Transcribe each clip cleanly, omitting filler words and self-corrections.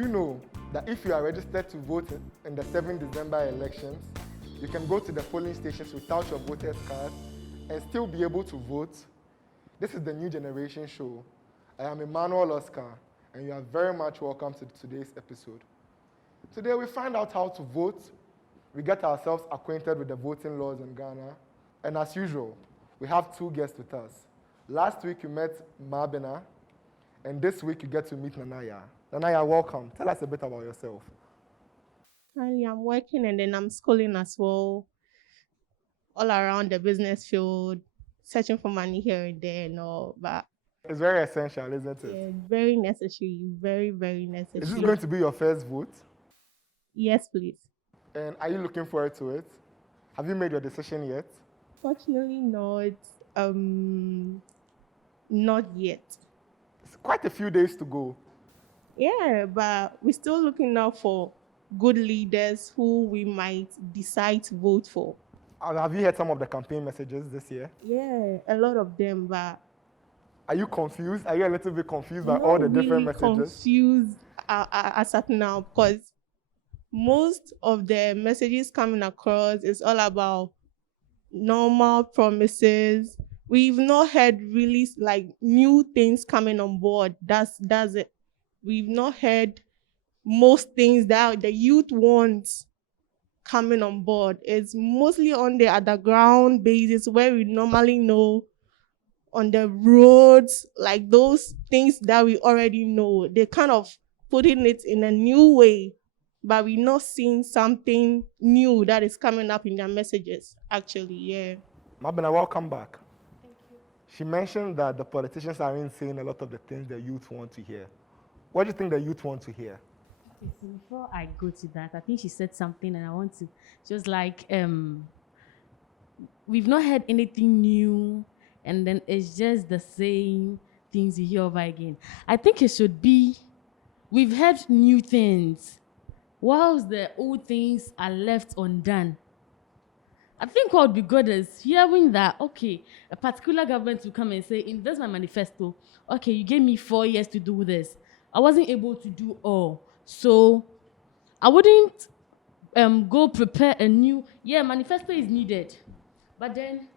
you know that if you are registered to vote in the 7th December elections, you can go to the polling stations without your voter's card and still be able to vote? This is the New Generation Show. I am Emmanuel Oscar, and you are very much welcome to today's episode. Today we find out how to vote, we get ourselves acquainted with the voting laws in Ghana, and as usual, we have two guests with us. Last week you met Mabina, and this week you get to meet Nanaya. Nanaya, welcome. Tell us a bit about yourself. Currently, I'm working and then I'm schooling as well, all around the business field, searching for money here and there and all. But It's very essential, isn't it? yeah, very necessary, very, very Is this necessary. going to be your first vote? Yes, please. And are you looking forward to it? Have you made your decision yet? Fortunately, not. Not yet. It's quite a few days to go. Yeah, but we're still looking out for good leaders who we might decide to vote for. And have you heard some of the campaign messages this year? Yeah, a lot of them, but Are you confused? Are you a little bit confused by all the not different really messages? confused as at now, because most of the messages coming across is all about normal promises. We've not heard really like new things coming on board. That's it. We've not heard most things that the youth wants coming on board. It's mostly on the underground basis where we normally know on the roads, like those things that we already know. They kind of putting it in a new way, but we're not seeing something new that is coming up in their messages, actually, yeah. Mabina, welcome back. She mentioned that the politicians aren't saying a lot of the things the youth want to hear. What do you think the youth want to hear? Okay, so before I go to that, I think she said something and I want to just like we've not heard anything new and then it's just the same things you hear over again. I think it should be we've heard new things whilst the old things are left undone. I think what would be good is hearing that, okay, a particular government will come and say, in this my manifesto, okay, you gave me 4 years to do this. I wasn't able to do all. So I wouldn't go prepare a new, manifesto is needed. But then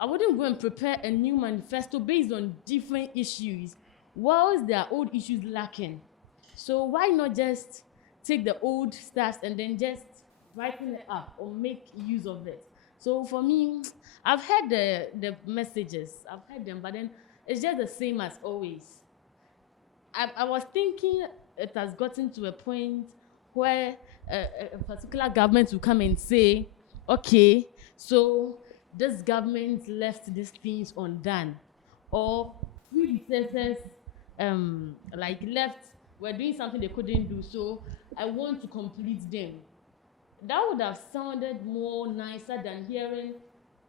I wouldn't go and prepare a new manifesto based on different issues, whilst there are old issues lacking. So why not just take the old stuff and then just writing it up or make use of it? So for me, I've heard the messages, I've heard them, but then it's just the same as always. I was thinking it has gotten to a point where a particular government will come and say, okay, so this government left these things undone, or predecessors like left, were doing something they couldn't do, so I want to complete them. That would have sounded more nicer than hearing,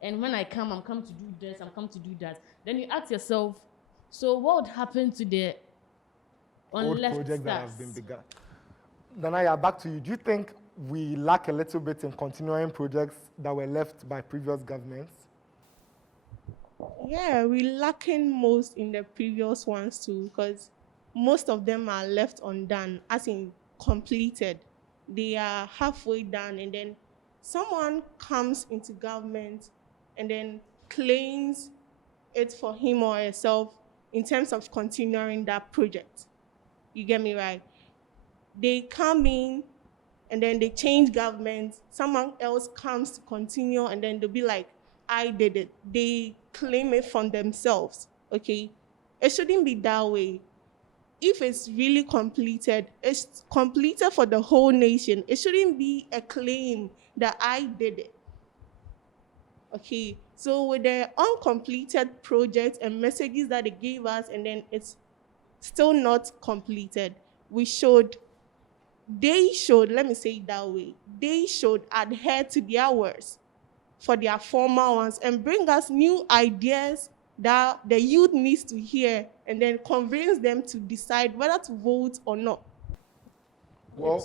and when I come, I'm come to do this, I'm come to do that. Then you ask yourself, so what would happen to the Old unleft projects that stars? have been begun. Nanaya, back to you. Do you think we lack a little bit in continuing projects that were left by previous governments? Yeah, we're lacking most in the previous ones too, because most of them are left undone, as in completed. They are halfway done, and then someone comes into government and then claims it for him or herself in terms of continuing that project. You get me right? They come in and then they change government, someone else comes to continue, and then they'll be like, I did it. They claim it from themselves, okay? It shouldn't be that way. If it's really completed, it's completed for the whole nation. It shouldn't be a claim that I did it, okay? So with the uncompleted projects and messages that they gave us, and then it's still not completed, they should, let me say it that way, they should adhere to their words for their former ones and bring us new ideas that the youth needs to hear, and then convince them to decide whether to vote or not. Well,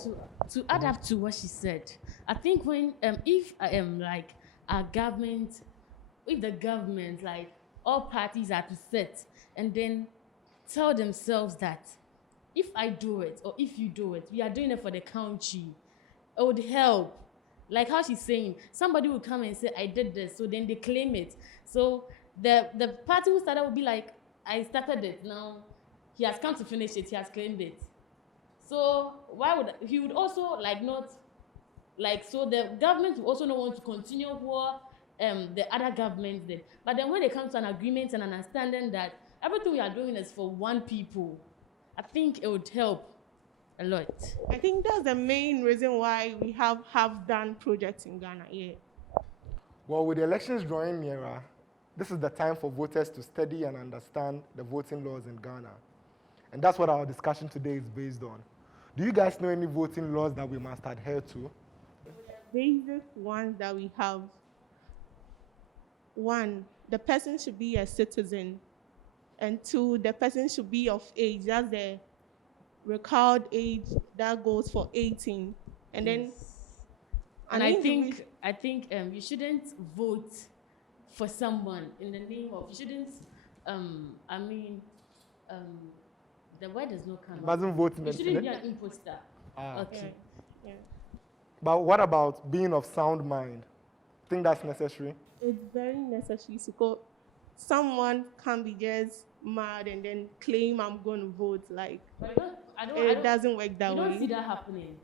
To add up to what she said, I think when if I am like our government, if the government, like all parties are to sit and then tell themselves that if I do it or if you do it, we are doing it for the country. It would help. Like how she's saying, somebody will come and say, I did this, so then they claim it. So the party who started will be like, I started it, now he has come to finish it, he has claimed it. So why would he would also like not like so the government will also not want to continue what the other governments did. But then when they come to an agreement and understanding that everything we are doing is for one people, I think it would help a lot. I think that's the main reason why we have half-done projects in Ghana. Yeah. Well, with the elections drawing nearer, this is the time for voters to study and understand the voting laws in Ghana. And that's what our discussion today is based on. Do you guys know any voting laws that we must adhere to? Basic ones that we have. One, the person should be a citizen. And two, the person should be of age. That's the required age that goes for 18. And then And I think you shouldn't vote for someone in the name of you shouldn't the word does not come. Doesn't vote in You the shouldn't be an imposter. Ah. Okay. Yeah. But what about being of sound mind? Think that's necessary? It's very necessary. So someone can't be just mad and then claim I'm going to vote. Like, But it doesn't work that you way. don't see that happening.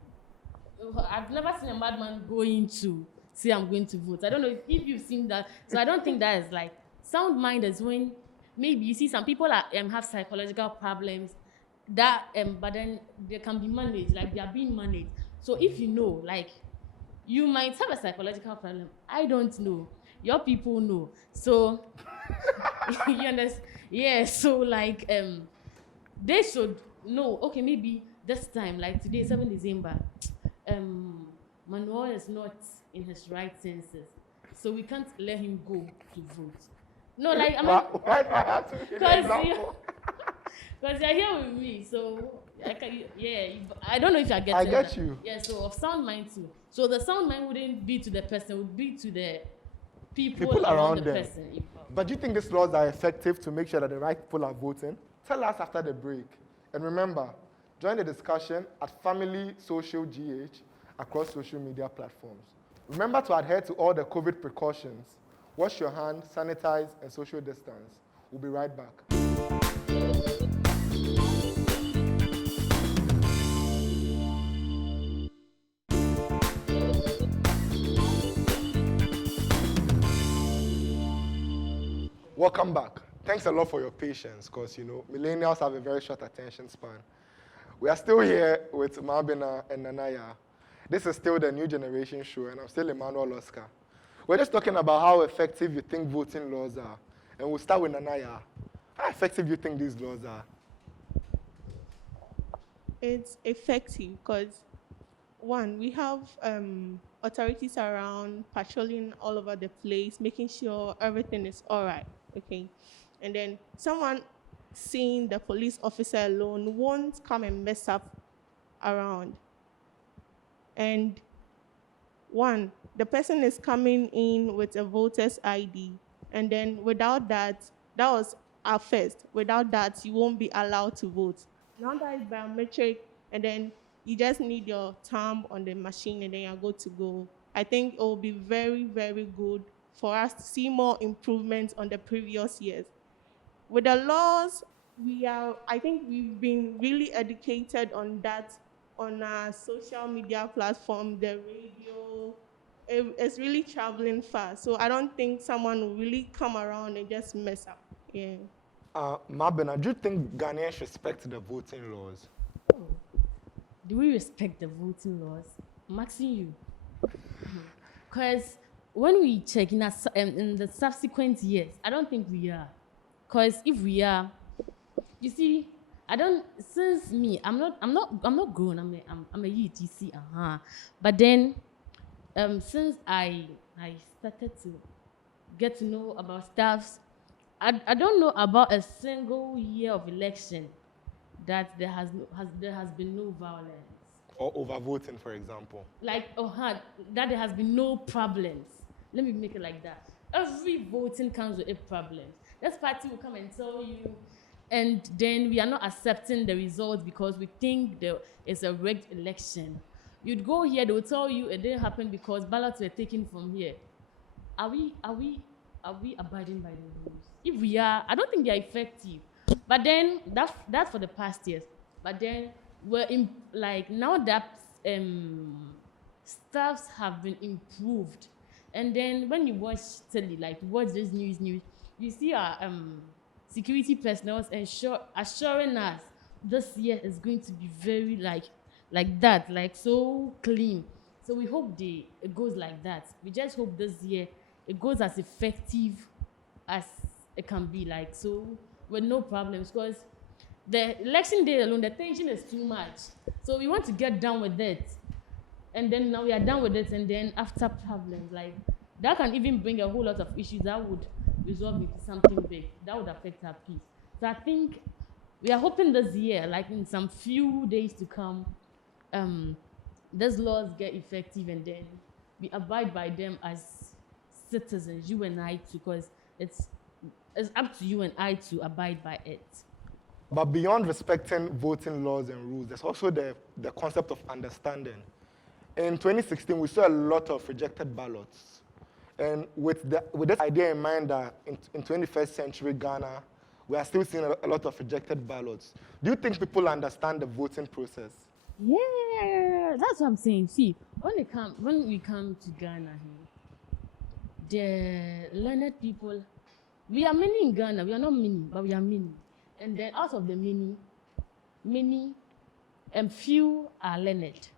I've never seen a madman going to say I'm going to vote. I don't know if you've seen that. So I don't think that is like sound mind is when maybe you see some people are, have psychological problems that but then they can be managed, like they are being managed. So if you know, like you might have a psychological problem. I don't know. Your people know. So you understand? Yeah, so like they should know, okay, maybe this time, like today, 7 December, Manuel is not in his right senses. So we can't let him go to vote. No, like, I mean, Why do I have to give an example? because you're here with me, so I don't know if I get I it. get you. Yeah, so of sound mind too. So the sound mind wouldn't be to the person, it would be to the people around the them. person. But do you think these laws are effective to make sure that the right people are voting? Tell us after the break. And remember, join the discussion at Family Social GH across social media platforms. Remember to adhere to all the COVID precautions. Wash your hands, sanitize, and social distance. We'll be right back. Welcome back. Thanks a lot for your patience, because millennials have a very short attention span. We are still here with Mabena and Nanaya. This is still the New Generation Show, and I'm still Emmanuel Oscar. We're just talking about how effective you think voting laws are. And we'll start with Nanaya. How effective do you think these laws are? It's effective because, one, we have authorities around patrolling all over the place, making sure everything is all right, okay? And then someone seeing the police officer alone won't come and mess up around. And one, the person is coming in with a voter's ID, and then without that, that was our first. Without that, you won't be allowed to vote. Now that it's biometric, and then you just need your thumb on the machine, and then you're good to go. I think it will be very, very good for us to see more improvements on the previous years. With the laws, I think we've been really educated on that on our social media platform, the radio. It's really traveling fast. So I don't think someone will really come around and just mess up. Yeah. Mabena, do you think Ghanaians respect the voting laws? Do we respect the voting laws? I'm asking you. Because when we check in the subsequent years, I don't think we are. Because if we are, you see, since me, I'm not grown, I'm a youth, you see, But then, since I started to get to know about stuffs, I don't know about a single year of election that there has been no violence. Or overvoting, for example. Like, that there has been no problems. Let me make it like that. Every voting comes with a problem. This party will come and tell you, and then we are not accepting the results because we think it's a rigged election. You'd go here, they will tell you it didn't happen because ballots were taken from here. Are we abiding by the rules? If we are, I don't think they are effective. But then that's for the past years. But then we're in, like, now that stuffs have been improved, and then when you watch telly, like watch this news, you see our security personnel assuring us this year is going to be very like that, like so clean. So we hope it goes like that. We just hope this year it goes as effective as it can be, like, so with no problems, because the election day alone, the tension is too much. So we want to get done with it. And then now we are done with it, and then after problems, like, that can even bring a whole lot of issues that would resolve into something big, that would affect our peace. So I think we are hoping this year, like in some few days to come, these laws get effective, and then we abide by them as citizens, you and I too, because it's up to you and I to abide by it. But beyond respecting voting laws and rules, there's also the concept of understanding. In 2016, we saw a lot of rejected ballots. And with this idea in mind that in 21st century Ghana, we are still seeing a lot of rejected ballots. Do you think people understand the voting process? Yeah, that's what I'm saying. See, when we come to Ghana here, the learned people, we are many in Ghana. We are not many, but we are many. And then out of the many, few are learned.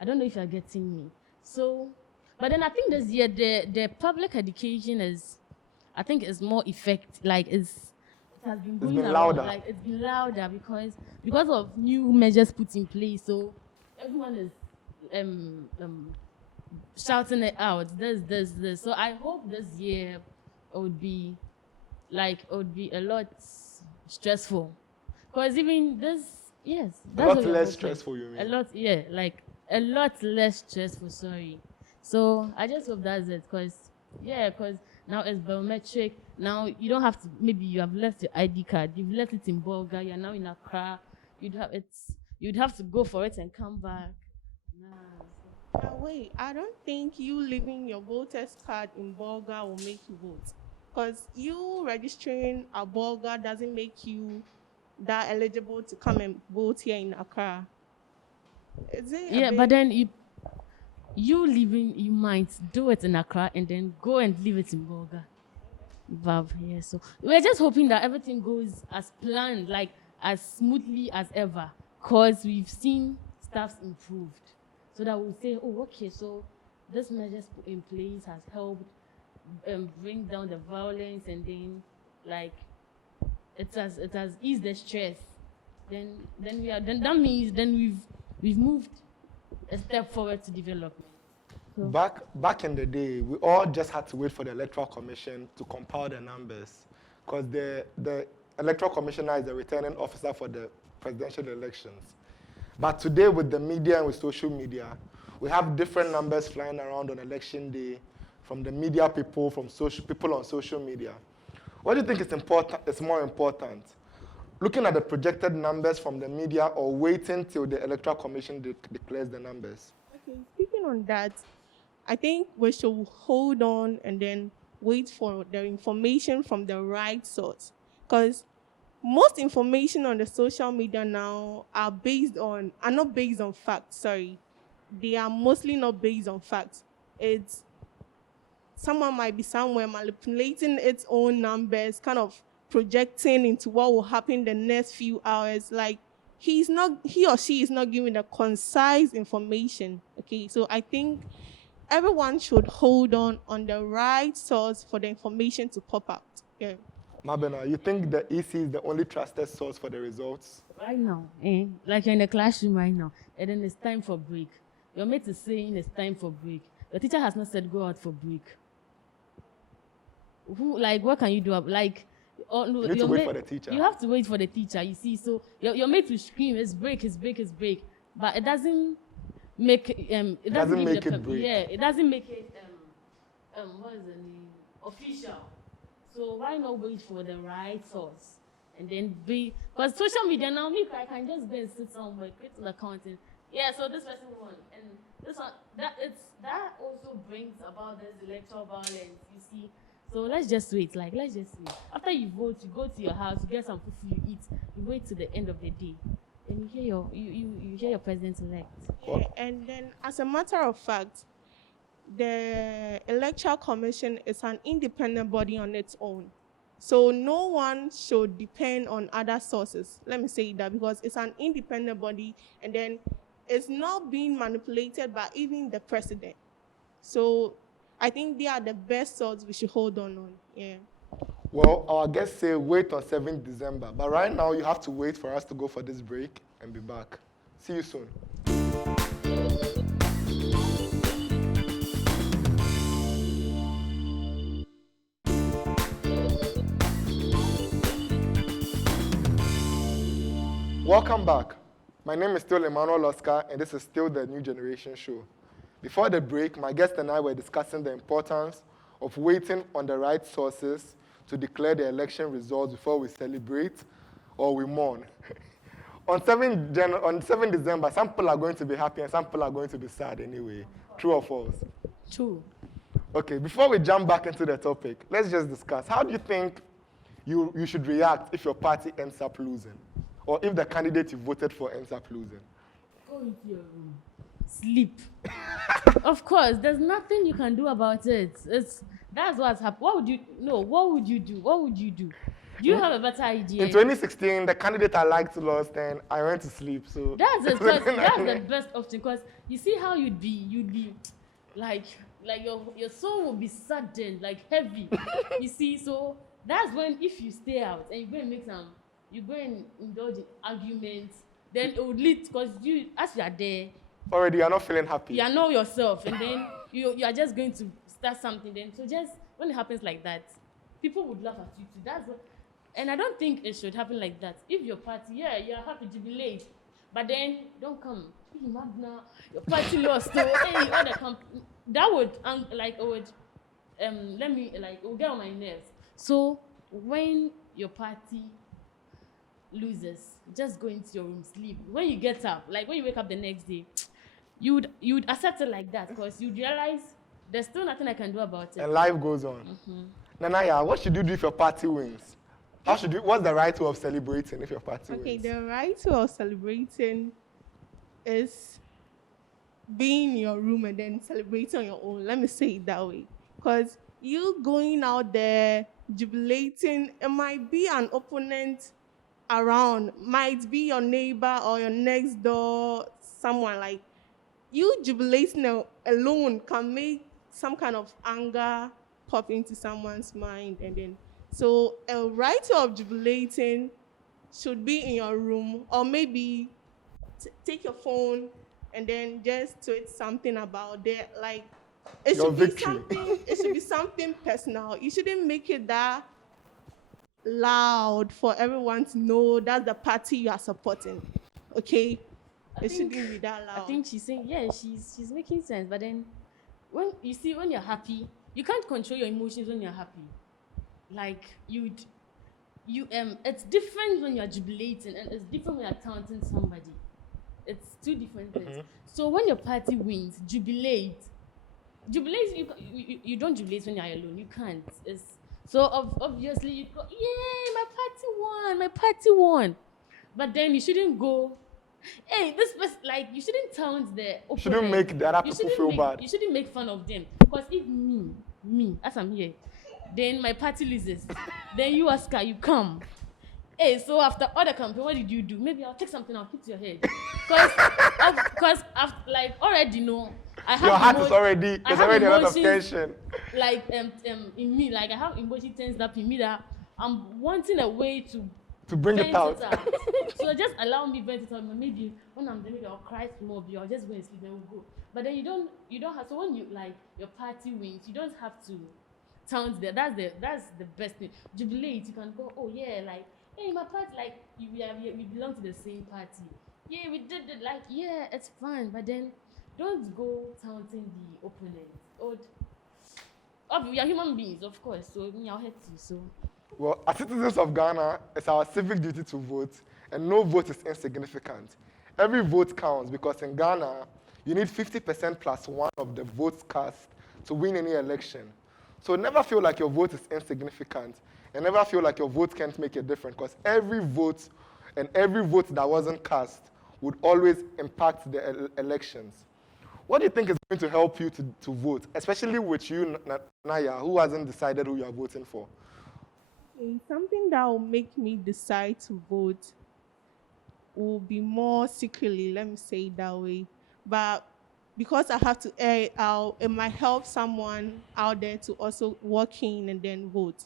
I don't know if you're getting me. So, but then I think this year the public education is more effective. Like it has been going around, louder. like it's been louder because of new measures put in place. So everyone is shouting it out. This. So I hope this year it would be a lot stressful. Because even this, yes, a lot less stressful, you mean? A lot less stressful, sorry. So I just hope that's it, because now it's biometric. Now you don't have to, maybe you have left your ID card, you've left it in Bulgaria, you're now in Accra, you'd have to go for it and come back. Now wait, I don't think you leaving your voter's card in Bulgaria will make you vote. Because you registering a Bulgaria doesn't make you that eligible to come and vote here in Accra. Is it? Yeah, but then you leaving, you might do it in Accra and then go and leave it in Bulgaria. Yeah, so we're just hoping that everything goes as planned, like as smoothly as ever, because we've seen stuff's improved. So that we'll say, oh, okay, so this measures put in place has helped bring down the violence, and then like it has eased the stress. Then that means we've moved a step forward to development. So Back in the day, we all just had to wait for the Electoral Commission to compile the numbers, because the Electoral Commissioner is the returning officer for the presidential elections. But today, with the media and with social media, we have different numbers flying around on election day from the media people, from people on social media. What do you think is more important? Looking at the projected numbers from the media, or waiting till the Electoral Commission declares the numbers? Okay, speaking on that, I think we should hold on and then wait for the information from the right source. Because most information on the social media now are not based on facts, sorry. They are mostly not based on facts. It's someone might be somewhere manipulating its own numbers, kind of projecting into what will happen the next few hours. Like he or she is not giving the concise information. Okay, so I think everyone should hold on the right source for the information to pop out. Yeah. Mabena, you think the EC is the only trusted source for the results? Right now, like you're in the classroom right now, and then it's time for break. Your mate is saying it's time for break. The teacher has not said go out for break. What can you do? Like, you need to wait for the teacher. You have to wait for the teacher, you see. So your mate will scream, it's break. But it doesn't make it doesn't make it break. Yeah, it doesn't make it what is the name? Official. So why not wait for the right source and then be, because social media now, me, I can just go and sit somewhere, create an account, and yeah, so this person won, and this one, that also brings about this electoral violence, you see. So let's just wait, let's just wait. After you vote, you go to your house, you get some food you eat, you wait till the end of the day, and you hear you hear your president-elect. Yeah, and then as a matter of fact, the Electoral Commission is an independent body on its own. So no one should depend on other sources. Let me say that because it's an independent body, and then it's not being manipulated by even the president. So I think they are the best source we should hold on. Yeah. Well, our guests say wait on 7th December. But right now, you have to wait for us to go for this break and be back. See you soon. Welcome back. My name is still Emmanuel Oscar, and this is still the New Generation Show. Before the break, my guest and I were discussing the importance of waiting on the right sources to declare the election results before we celebrate or we mourn. On 7 December, some people are going to be happy and some people are going to be sad anyway. True or false? True. Okay, before we jump back into the topic, let's just discuss. How do you think you should react if your party ends up losing? Or if the candidate you voted for ends up losing? Go into your room. Sleep. Of course, there's nothing you can do about it. That's what's happened. What would you do? What would you do? Do you have a better idea? In 2016, the candidate I liked lost and I went to sleep. So that's it. That's the best option. Because you see how you'd be like your soul will be saddened, like heavy. You see, so that's when if you stay out and you go and indulge in arguments, then it would lead, because as you are there, already you're not feeling happy. You know yourself, and then you are just going to start something. Then so just when it happens like that, people would laugh at you too. That's what, and I don't think it should happen like that. If your party, you're happy to be late, but then don't come. Magna, your party lost. So hey, all the that would it would get on my nerves. So when your party losers, just go into your room, sleep. When you get up, like when you wake up the next day, you'd accept it like that, because you'd realize there's still nothing I can do about it. And life goes on. Nanaya, what should you do if your party wins? What's the right way of celebrating if your party wins? Okay, the right way of celebrating is being in your room and then celebrating on your own. Let me say it that way. Because you going out there, jubilating, it might be an opponent around, might be your neighbor or your next door, someone. Like, you jubilating alone can make some kind of anger pop into someone's mind, and then so a right of jubilating should be in your room, or maybe take your phone and then just tweet something about it. Like, it your should victory. be something. It should be something personal. You shouldn't make it that loud for everyone to know that's the party you are supporting. Okay, it shouldn't be that loud. I think she's saying, she's making sense. But then when you're happy, you can't control your emotions when you're happy. Like it's different when you're jubilating, and it's different when you're taunting somebody. It's two different things. So when your party wins, jubilate. You don't jubilate when you're alone. You can't. So obviously you go, yay, my party won. But then you shouldn't go, hey, this person, like, you shouldn't taunt the opponent. Shouldn't make the other people feel bad. You shouldn't make fun of them. Because if me, as I'm here, then my party loses, then you, Oscar, you come. Hey, so after all the campaign, what did you do? Maybe I'll take something, I'll hit your head. Because like, already know, I have your heart is already, there's already a lot of tension. Like, in me, like, I have emotion tensed up in me that I'm wanting a way to bring it out. So just allow me vent it out. Maybe when I'm there, maybe I'll cry more, I'll just go and sleep and we'll go. But then you don't have, so when you, like, your party wins, you don't have to taunt there. That's the best thing. Jubilate, you can go, oh yeah, like, hey, my party, like, we belong to the same party. Yeah, we did it, like, yeah, it's fun. But then don't go taunting the opponent. We are human beings, of course, so I'll hurt you, so Well, as citizens of Ghana, it's our civic duty to vote, and no vote is insignificant. Every vote counts because in Ghana, you need 50% plus one of the votes cast to win any election. So never feel like your vote is insignificant, and never feel like your vote can't make a difference, because every vote and every vote that wasn't cast would always impact the elections. What do you think is going to help you to vote, especially with you, Naya, who hasn't decided who you are voting for? Something that will make me decide to vote will be more secretly, let me say it that way. But because I have to air it out, it might help someone out there to also walk in and then vote.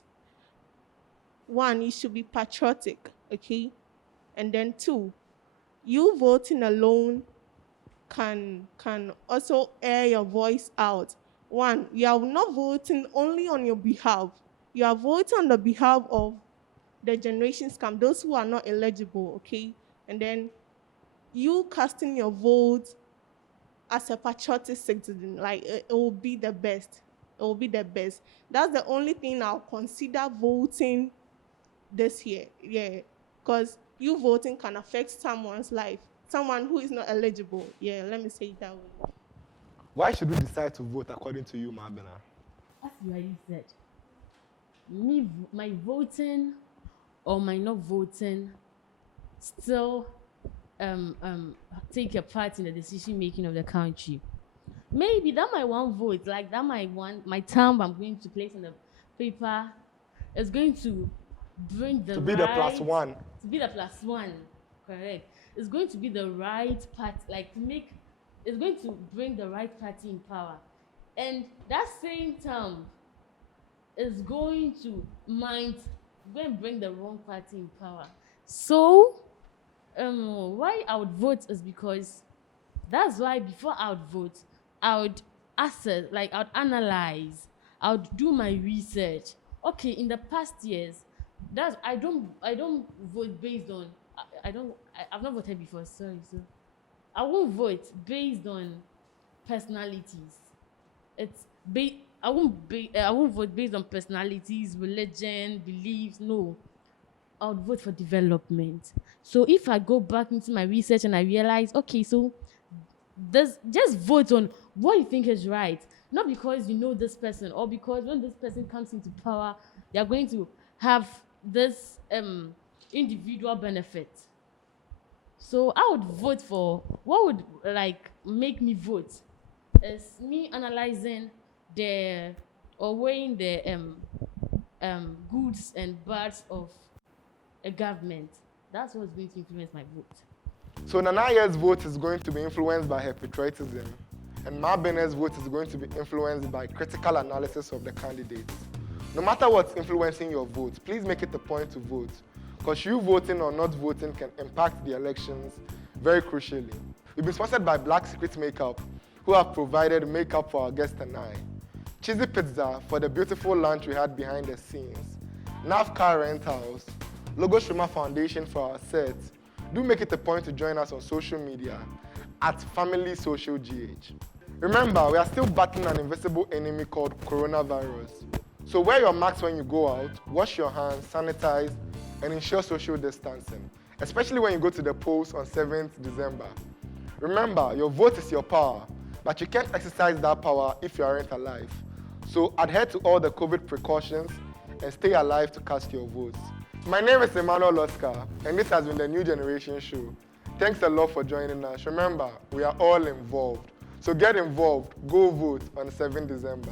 One, you should be patriotic, okay? And then two, you voting alone can also air your voice out. One, you are not voting only on your behalf. You are voting on the behalf of the generations come, those who are not eligible, okay? And then you casting your vote as a patriotic citizen, like it will be the best. It will be the best. That's the only thing I'll consider voting this year. Yeah. Because you voting can affect someone's life. Someone who is not eligible. Yeah, let me say it that way. Why should we decide to vote according to you, Mabena? As you already said, my voting or my not voting still take a part in the decision making of the country. Maybe that my one vote, like that my term I'm going to place on the paper is going to bring the To be the plus one. To be the plus one, correct. It's going to be the right part, like it's going to bring the right party in power. And that same term is going to bring the wrong party in power. So, why I would vote is because that's why before I would vote, I would assess, like I would analyze, I would do my research. Okay, in the past years, I don't vote based on I've not voted before, sorry, so I won't vote based on personalities. I won't vote based on personalities, religion, beliefs. No, I would vote for development. So if I go back into my research and I realize, okay, so just vote on what you think is right, not because you know this person or because when this person comes into power, they are going to have this individual benefit. So I would vote for what would like make me vote is me analyzing weighing the goods and bads of a government. That's what's going to influence my vote. So Nanaya's vote is going to be influenced by her patriotism, and Mabene's vote is going to be influenced by critical analysis of the candidates. No matter what's influencing your vote, please make it a point to vote, because you voting or not voting can impact the elections very crucially. We've been sponsored by Black Secret Makeup, who have provided makeup for our guest and I. Cheesy Pizza for the beautiful lunch we had behind the scenes. Nav Car Rentals, Logo Shuma Foundation for our sets. Do make it a point to join us on social media at Family Social GH. Remember, we are still battling an invisible enemy called coronavirus. So wear your masks when you go out, wash your hands, sanitize, and ensure social distancing, especially when you go to the polls on 7th December. Remember, your vote is your power, but you can't exercise that power if you aren't alive. So adhere to all the COVID precautions and stay alive to cast your votes. My name is Emmanuel Oscar, and this has been the New Generation Show. Thanks a lot for joining us. Remember, we are all involved. So get involved, go vote on 7th December.